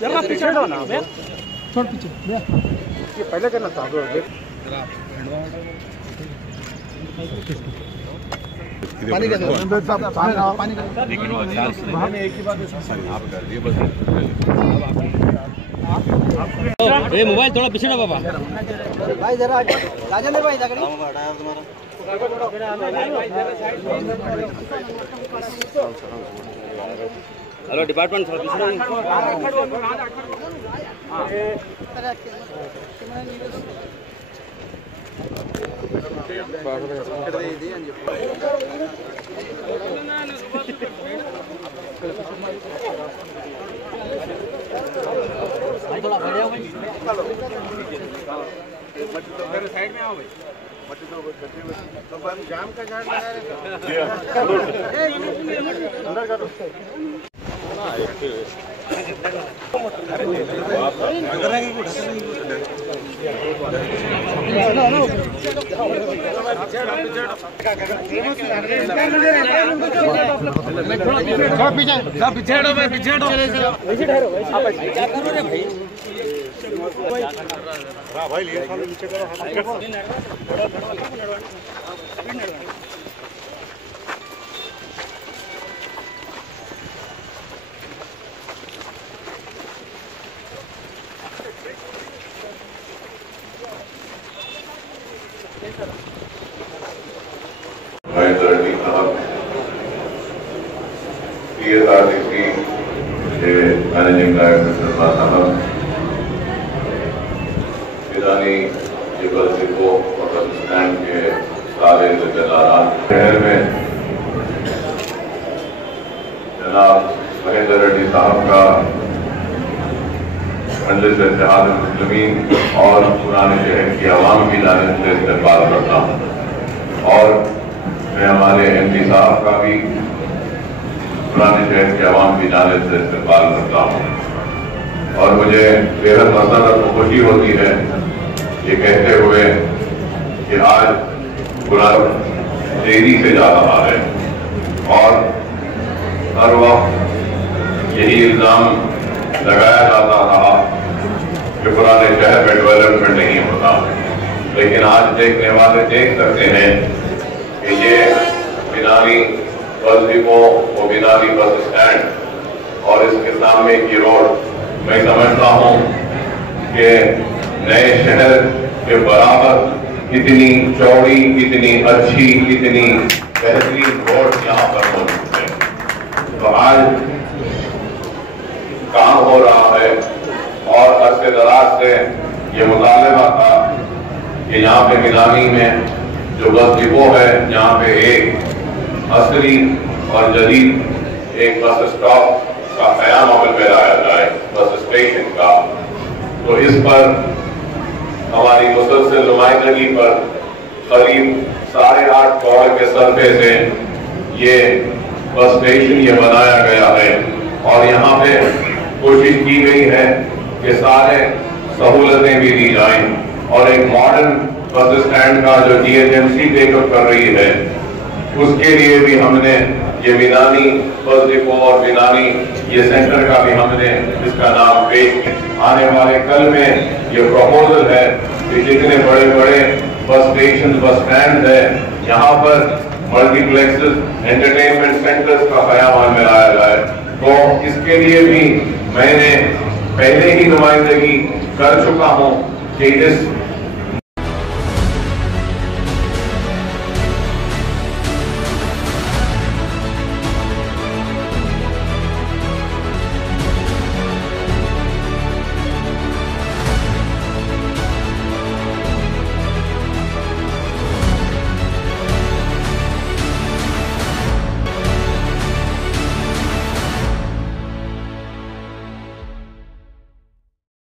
जरा पीछे हटो ना, थोड़ा पीछे। ये पहले करना था पानी का पानी हमें एक ही बात आप कर दिए बस। ये मोबाइल थोड़ा पीछे ना बाबा भाई, जरा राजेंद्र भाई जाकर हेलो डिपार्टमेंट साइड में आओ भाई। जाम का झाड़ लगा अंदर करो। मैनेजिंग डायरेक्टर साहब, ईरानी बस डिपो और बस स्टैंड के सारे ठेकेदारान, शहर में जनाब महेंद्र रेड्डी साहब का मजलिस इत्तेहाद मुस्लिमीन और पुराने शहर की आवाम की जानिब से इस्तकबाल करता हूँ। और मैं हमारे MP साहब का भी पुराने शहर के आवाम की जानिब से इस्तकबाल करता हूँ। और मुझे बेहद मसरत और खुशी होती है ये कहते हुए कि आज पुराना तेजी से जा रहा है और हर वक्त यही इल्जाम लगाया जाता रहा कि पुराने शहर में डेवलपमेंट नहीं होता, लेकिन आज देखने वाले देख सकते हैं कि ये बिनाली बस डिपो वो बिनाली बस स्टैंड और इसके सामने की रोड, मैं समझता हूँ कि नए शहर के बराबर इतनी चौड़ी, इतनी अच्छी, इतनी बेहतरीन रोड यहाँ पर मौजूद है। तो आज काम हो रहा है और अरसे दराज से ये मुतालबा था कि यहाँ पे बिनाली में जो बस डिपो है, यहाँ पे एक असली और जदीद एक बस स्टॉप का क़याम अमल में लाया जाए, बस स्टेशन का। तो इस पर हमारी मुसलसल नुमाइंदगी पर करीब 8.5 करोड़ के सरफे से ये बस स्टेशन ये बनाया गया है और यहाँ पे कोशिश की गई है कि सारे सहूलतें भी दी जाएं और एक मॉडर्न बस स्टैंड का जो DHMC टेकअप कर रही है उसके लिए भी हमने ये बिनाली बस डिपो और बिनाली ये सेंटर का भी हमने इसका नाम पेश। आने वाले कल में ये प्रपोजल है कि जितने बड़े बड़े बस स्टेशन, बस स्टैंड है, यहाँ पर मल्टीप्लेक्सेस, एंटरटेनमेंट सेंटर्स का क़याम में लाया जाए। तो इसके लिए भी मैंने पहले ही नुमाइंदगी कर चुका हूँ कि इस